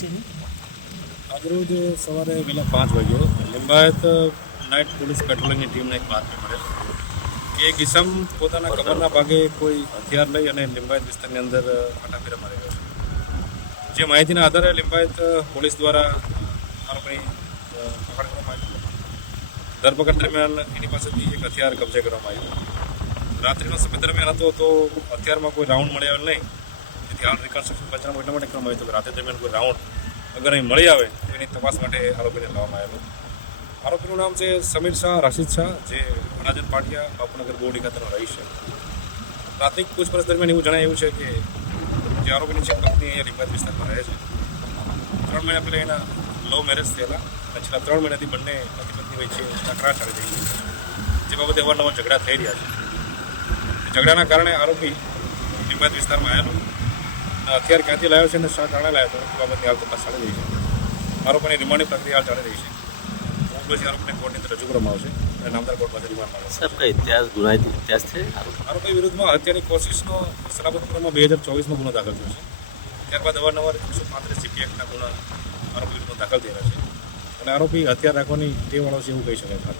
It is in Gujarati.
છે એની? આજરોજ સવારે વહેલા 5 વાગે લિંબાયત નાઇટ પોલીસ પેટ્રોલિંગની ટીમને એક બાતમી મળેલ કે એક ઇસમ પોતાના કમરના ભાગે કોઈ હથિયાર લઈ અને લિંબાયત વિસ્તારની અંદર ફટાફેરા મારી રહ્યો છે. જે માહિતીના આધારે લિંબાયત પોલીસ દ્વારા આરોપીની પકડ કરવામાં આવી. ધરપકડ દરમિયાન એની પાસેથી એક હથિયાર કબજે કરવામાં આવ્યું. રાત્રિનો સમય દરમિયાન હતો તો હથિયારમાં કોઈ રાઉન્ડ મળી આવેલ નહીં. જેથી હાલ રિકન્સ્ટ્રક્શન પંચનામું એટલા માટે કરવામાં આવ્યું હતું કે રાત્રિ દરમિયાન કોઈ રાઉન્ડ અગર અહીં મળી આવે તો એની તપાસ માટે આરોપીને લાવવામાં આવેલો. આરોપીનું નામ છે સમીર શાહ રાશિદ શાહ, જે અડાજણ પાટિયા બાપુનગર બોરડી ખાતેનો રહીશ છે. પ્રાથમિક પૂછપરછ દરમિયાન એવું જણાયું છે કે જે આરોપીની છે પત્ની અહીંયા લિંબાયત વિસ્તારમાં રહે છે. 3 મહિના પહેલાં એના લવ મેરેજ થયેલા અને છેલ્લા 3 મહિનાથી બંને પતિ પત્ની વચ્ચે તકરાર ચાલી રહી છે, જે બાબતે અવારનવાર ઝઘડા થઈ રહ્યા છે. ઝઘડાના કારણે આરોપી લિંબાયત વિસ્તારમાં આવેલો હથિયાર ક્યાંથી લાવ્યો છે અને શા કારણે લાવ્યો હતો એ બાબતની હાલ તપાસ ચાલી રહી છે. આરોપીની રિમાન્ડની પ્રક્રિયા હાલ ચાલી રહી છે. પછી આરોપીને કોર્ટની અંદર રજૂ કરવામાં આવશે અને નામદાર કોર્ટ પાસે રિમાન્ડ માંગશે. સાહેબ, કઈ ઇતિહાસ ગુનાહિત ઇતિહાસ છે? આરોપી વિરુદ્ધમાં હત્યાની કોશિશનો સલામતપુરમાં 2024માં ગુનો દાખલ થયો છે. ત્યારબાદ અવારનવાર 135 CP એક્ટના ગુના આરોપી વિરુદ્ધમાં દાખલ થયેલા છે અને આરોપી હથિયાર રાખવાની ટેવવાળો છે એવું કહી શકાય.